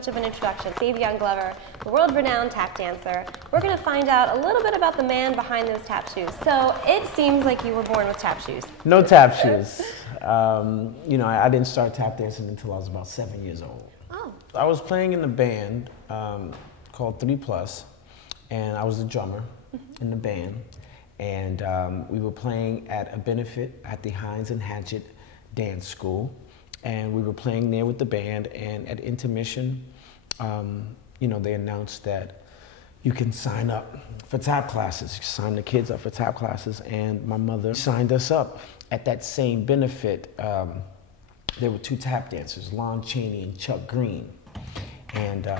much of an introduction. Savion Glover, the world-renowned tap dancer. We're going to find out a little bit about the man behind those tap shoes. So it seems like you were born with tap shoes. No tap shoes. You know, I didn't start tap dancing until I was about 7 years old. Oh. I was playing in a band called 3+, and I was the drummer in the band. And we were playing at a benefit at the Hines and Hatchett Dance School. And we were playing there with the band, and at intermission, you know, they announced that you can sign up for tap classes. You sign the kids up for tap classes, and my mother signed us up. At that same benefit, there were two tap dancers, Lon Chaney and Chuck Green. And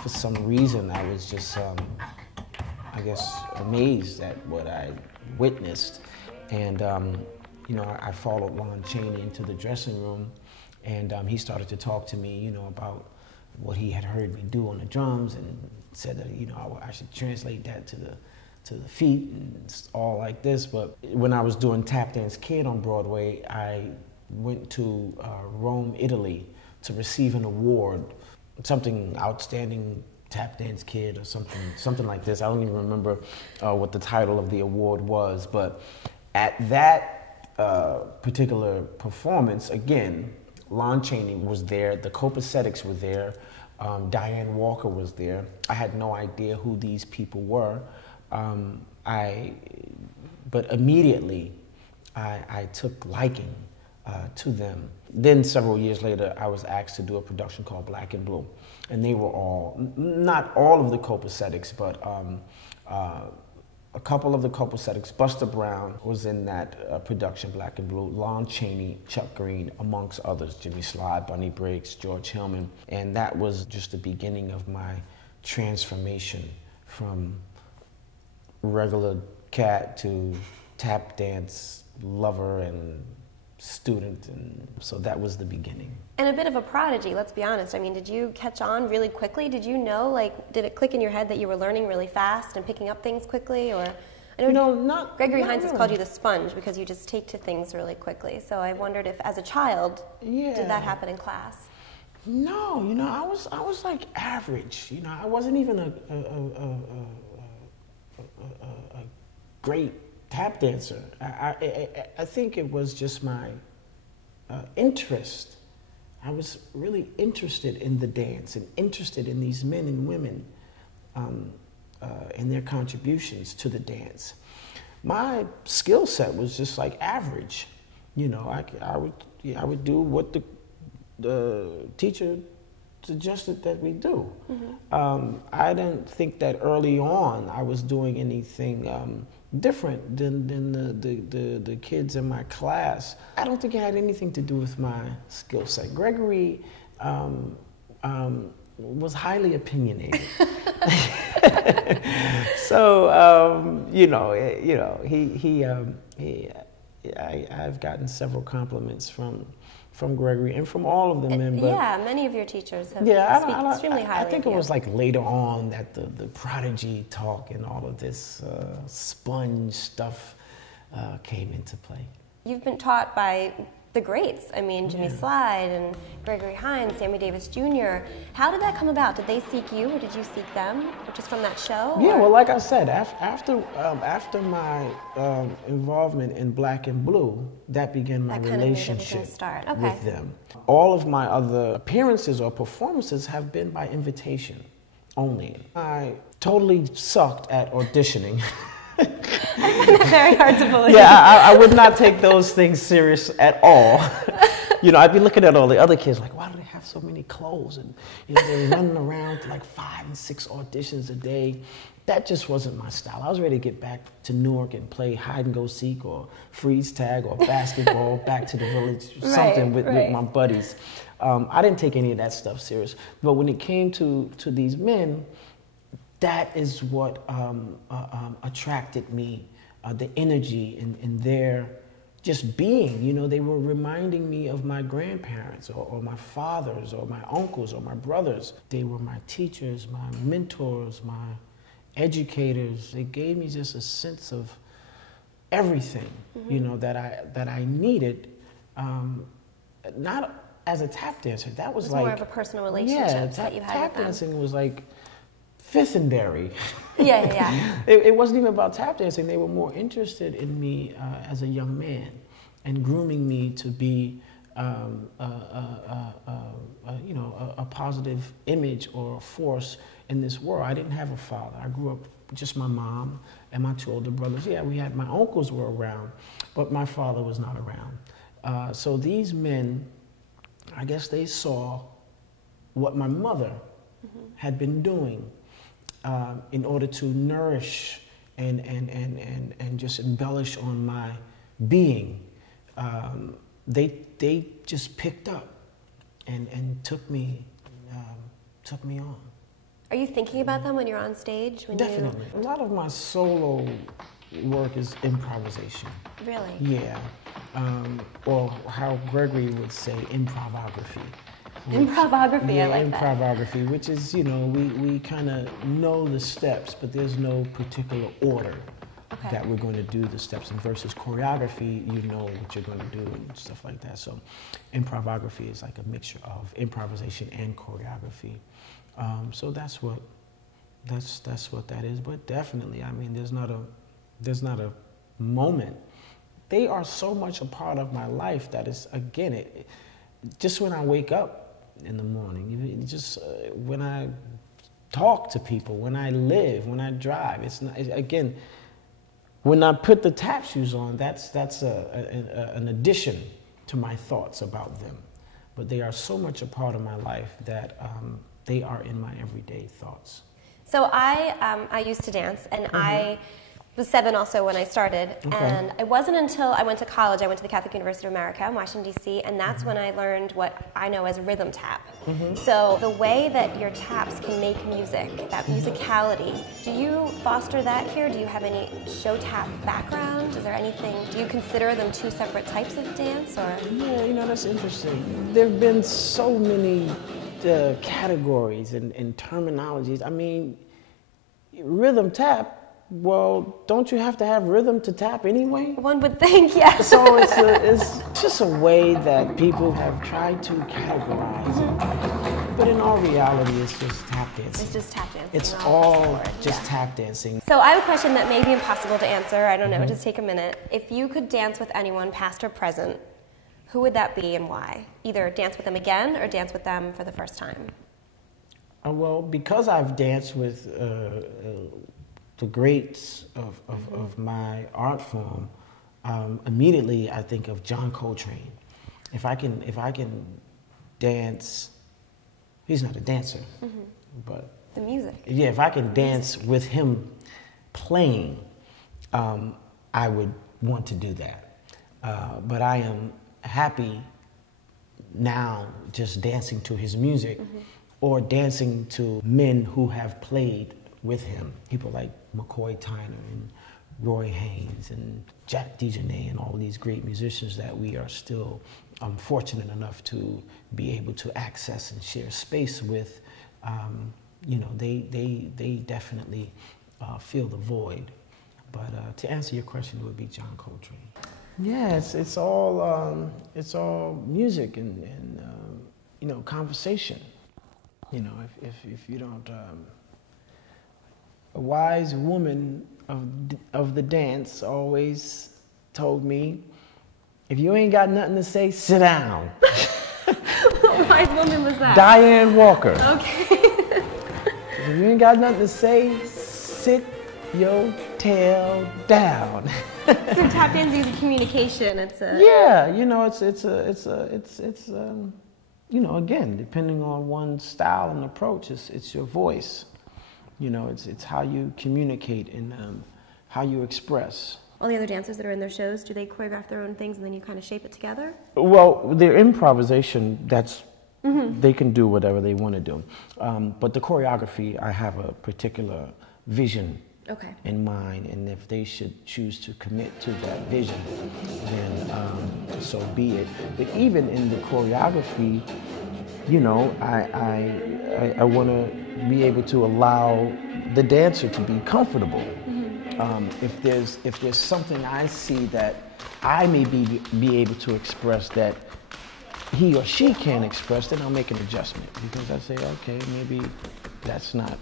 for some reason, I was just, I guess, amazed at what I witnessed. And you know, I followed Lon Chaney into the dressing room, and he started to talk to me, you know, about what he had heard me do on the drums, and said that, you know, I should translate that to the feet, and it's all like this. But when I was doing Tap Dance Kid on Broadway, I went to Rome, Italy, to receive an award, something outstanding Tap Dance Kid or something like this. I don't even remember what the title of the award was, but at that particular performance, again, Lon Chaney was there, the Copacetics were there, Diane Walker was there. I had no idea who these people were, but immediately I took liking to them. Then several years later, I was asked to do a production called Black and Blue, and they were all, not all of the Copacetics, but a couple of the Copacetics. Buster Brown was in that production, Black and Blue. Lon Chaney, Chuck Green, amongst others. Jimmy Sly, Bunny Briggs, George Hillman. And that was just the beginning of my transformation from regular cat to tap dance lover and student, and so that was the beginning. And a bit of a prodigy, let's be honest. I mean, did you catch on really quickly? Did you know, like, did it click in your head that you were learning really fast and picking up things quickly? Or, I know Gregory Hines has called you the sponge because you just take to things really quickly. So I wondered if, as a child, did that happen in class? No, you know, I was like average. You know, I wasn't even a great tap dancer. I think it was just my interest. I was really interested in the dance and interested in these men and women and their contributions to the dance. My skill set was just like average. You know, I would do what the teacher suggested that we do. I didn't think that early on I was doing anything different than the kids in my class. I don't think it had anything to do with my skill set. Gregory was highly opinionated. So I've gotten several compliments from Gregory and from all of the men. But yeah, many of your teachers have speak extremely highly. I think it was like later on that the prodigy talk and all of this sponge stuff came into play. You've been taught by the greats. I mean, Jimmy Slide and Gregory Hines, Sammy Davis Jr. How did that come about? Did they seek you, or did you seek them, or just from that show? Yeah, well, like I said, after my involvement in Black and Blue, that began my relationship with them. All of my other appearances or performances have been by invitation only. I totally sucked at auditioning. I find that very hard to believe. Yeah, I would not take those things serious at all. You know, I'd be looking at all the other kids like, why do they have so many clothes? And, you know, they're running around to like 5 and 6 auditions a day. That just wasn't my style. I was ready to get back to Newark and play hide and go seek or freeze tag or basketball, back to the village, something with my buddies. I didn't take any of that stuff serious. But when it came to these men, that is what attracted me, the energy in their just being. You know, they were reminding me of my grandparents or my fathers or my uncles or my brothers. They were my teachers, my mentors, my educators. They gave me just a sense of everything, you know, that I needed. Not as a tap dancer, that was it was like more of a personal relationship that you had tap with them. dancing was like fifth-and-berry. Yeah. It wasn't even about tap dancing. They were more interested in me as a young man and grooming me to be a positive image or a force in this world. I didn't have a father. I grew up with just my mom and my 2 older brothers. Yeah, we had, my uncles were around, but my father was not around. So these men, I guess they saw what my mother had been doing in order to nourish and just embellish on my being. They just picked up and took me on. Are you thinking about them when you're on stage? Definitely. A lot of my solo work is improvisation. Really? Yeah. Or how Gregory would say, improvography. Improvography, Yeah, I like that. improvography, which is, we kind of know the steps, but there's no particular order that we're going to do the steps in, versus choreography, you know what you're going to do and stuff like that. So improvography is like a mixture of improvisation and choreography. So that's what that is. But definitely, I mean, there's not a moment. They are so much a part of my life that is, again, just when I wake up in the morning, just when I talk to people, when I live, when I drive, again, when I put the tap shoes on, that's an addition to my thoughts about them. But they are so much a part of my life that they are in my everyday thoughts. So I used to dance, and I was 7 also when I started, and it wasn't until I went to college, I went to the Catholic University of America in Washington, D.C., and that's when I learned what I know as rhythm tap. So the way that your taps can make music, that musicality, do you foster that here? Do you have any show tap background? Is there anything, do you consider them 2 separate types of dance, or? Yeah, that's interesting. There have been so many categories and terminologies. I mean, rhythm tap, well, don't you have to have rhythm to tap anyway? One would think, yes. So it's just a way that people have tried to categorize it. But in all reality, it's just tap dancing. It's just tap dancing. It's all just tap dancing. So I have a question that may be impossible to answer. I don't know, just take a minute. If you could dance with anyone, past or present, who would that be and why? Either dance with them again or dance with them for the first time. Well, because I've danced with the greats of my art form, immediately I think of John Coltrane. If I can dance, he's not a dancer, but the music. Yeah, if I can dance with him playing, I would want to do that. But I am happy now just dancing to his music or dancing to men who have played with him. People like McCoy Tyner and Roy Haynes and Jack DeJohnette and all these great musicians that we are still fortunate enough to be able to access and share space with. They definitely fill the void. But to answer your question, it would be John Coltrane. Yeah, it's all music and conversation. If you don't, a wise woman of the dance always told me, if you ain't got nothing to say, sit down. What wise woman was that? Diane Walker. Okay. If you ain't got nothing to say, sit your tail down. So tap dancing is a communication. Again, depending on one's style and approach, it's your voice. It's how you communicate and how you express. All the other dancers that are in their shows, do they choreograph their own things and then you kind of shape it together? Well, their improvisation, they can do whatever they want to do. But the choreography, I have a particular vision in mind, and if they should choose to commit to that vision, then so be it. But even in the choreography, I want to be able to allow the dancer to be comfortable. If there's something I see that I may be able to express that he or she can't express, then I'll make an adjustment, because I say, okay, maybe that's not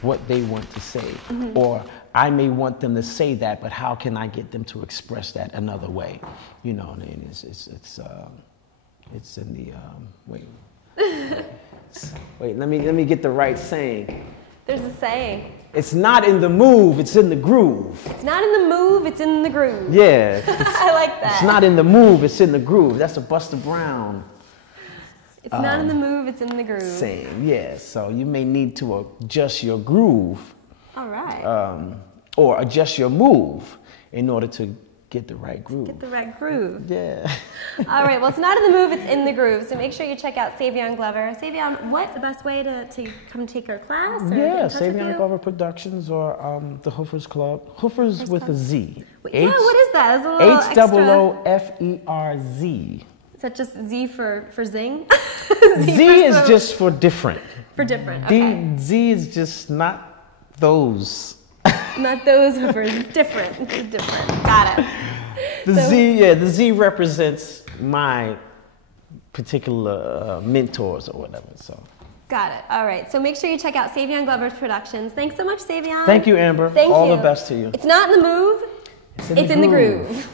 what they want to say. Or I may want them to say that, but how can I get them to express that another way? You know, and it's in the wait, let me get the right saying. There's a saying. It's not in the move, it's in the groove. It's not in the move, it's in the groove. Yeah. I like that. It's not in the move, it's in the groove. That's a Buster Brown. It's not in the move, it's in the groove. Saying, yeah. So you may need to adjust your groove. All right. Or adjust your move in order to get the right groove. Get the right groove. Yeah. All right. Well, it's not in the move, it's in the groove. So make sure you check out Savion Glover. Savion, what's the best way to come take our class? Or yeah, Savion Glover Productions or the Hoofers Club. Hoofers with a Z. Yeah, what is that? That's a little H-O-O-F-E-R-Z. Is that just Z for zing? Z is just for different. For different, okay. Z is just not those. Not those hoofers, it's different. It's different. Got it. The Z represents my particular mentors or whatever. So. Got it. All right. So make sure you check out Savion Glover's Productions. Thanks so much, Savion. Thank you, Amber. Thank you. All the best to you. It's not in the move. It's in the groove.